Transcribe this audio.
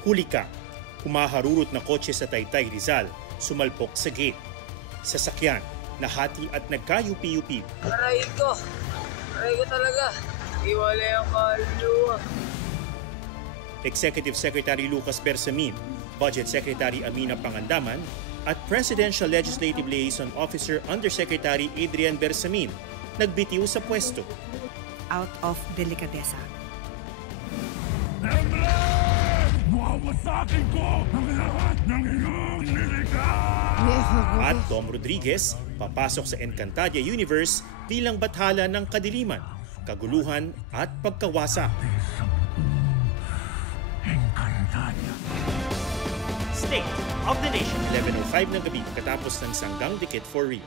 Huli ka, humaharurot na kotse sa Taytay Rizal, sumalpok sa gate. Sasakyan, nahati at nagkayupi-yupi. Aray ko talaga. Iwalay ang kaluluwa. Executive Secretary Lucas Bersamin, Budget Secretary Amina Pangandaman, at Presidential Legislative Liaison Officer Undersecretary Adrian Bersamin nagbitiw sa pwesto. Out of delikadesa. Wawasakin ko ang lahat ng iyong nilikha! At Dom Rodriguez papasok sa Encantadia Universe bilang bathala ng kadiliman, kaguluhan at pagkawasa. Encantadia. State of the Nation, 11:05 ng gabi katapos ng Sanggang Dikit for Rio.